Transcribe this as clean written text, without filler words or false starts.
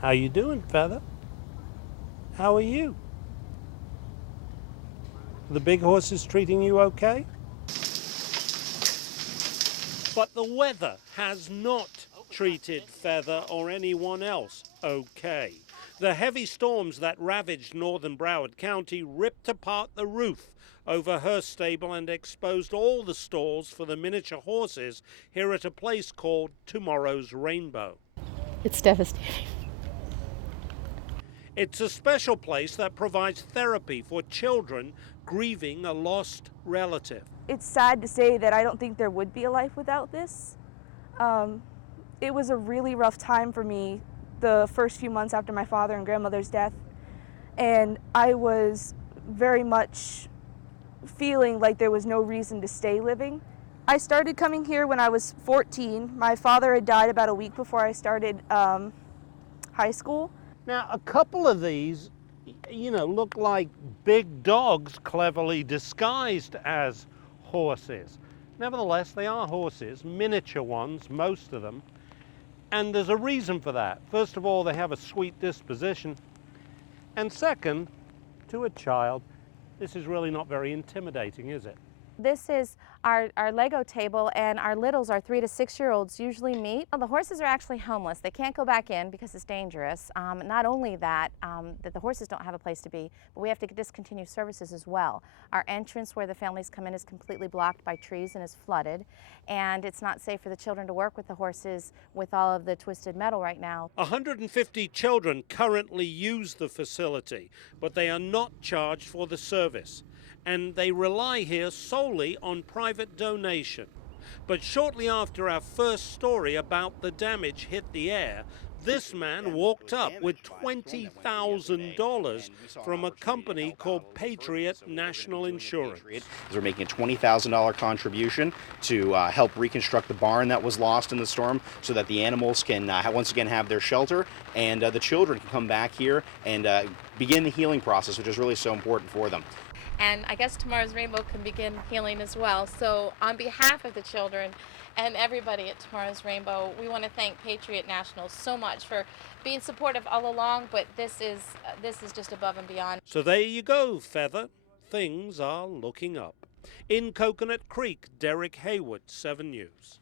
How you doing, Feather? How are you? The big horses treating you okay? But the weather has not treated Feather or anyone else okay. The heavy storms that ravaged northern Broward County ripped apart the roof over her stable and exposed all the stalls for the miniature horses here at a place called Tomorrow's Rainbow. It's devastating. It's a special place that provides therapy for children grieving a lost relative. It's sad to say that I don't think there would be a life without this. It was a really rough time for me the first few months after my father and grandmother's death, and I was very much feeling like there was no reason to stay living. I started coming here when I was 14. My father had died about a week before I started high school. Now, a couple of these, look like big dogs cleverly disguised as horses. Nevertheless, they are horses, miniature ones, most of them. And there's a reason for that. First of all, they have a sweet disposition. And second, to a child, this is really not very intimidating, is it? This is our Lego table, and our littles, our 3 to 6 year olds, usually meet. Well, the horses are actually homeless. They can't go back in because it's dangerous. Not only that, that the horses don't have a place to be, but we have to discontinue services as well. Our entrance where the families come in is completely blocked by trees and is flooded, and it's not safe for the children to work with the horses with all of the twisted metal right now. 150 children currently use the facility, but they are not charged for the service. And they rely here solely on private donation. But shortly after our first story about the damage hit the air, this man walked up with $20,000 from a company called Patriot National Insurance. They're making a $20,000 contribution to help reconstruct the barn that was lost in the storm so that the animals can once again have their shelter, and the children can come back here and begin the healing process, which is really so important for them. And I guess Tomorrow's Rainbow can begin healing as well. So on behalf of the children and everybody at Tomorrow's Rainbow, we want to thank Patriot National so much for being supportive all along, but this is just above and beyond. So there you go, Feather. Things are looking up. In Coconut Creek, Derek Hayward, 7 News.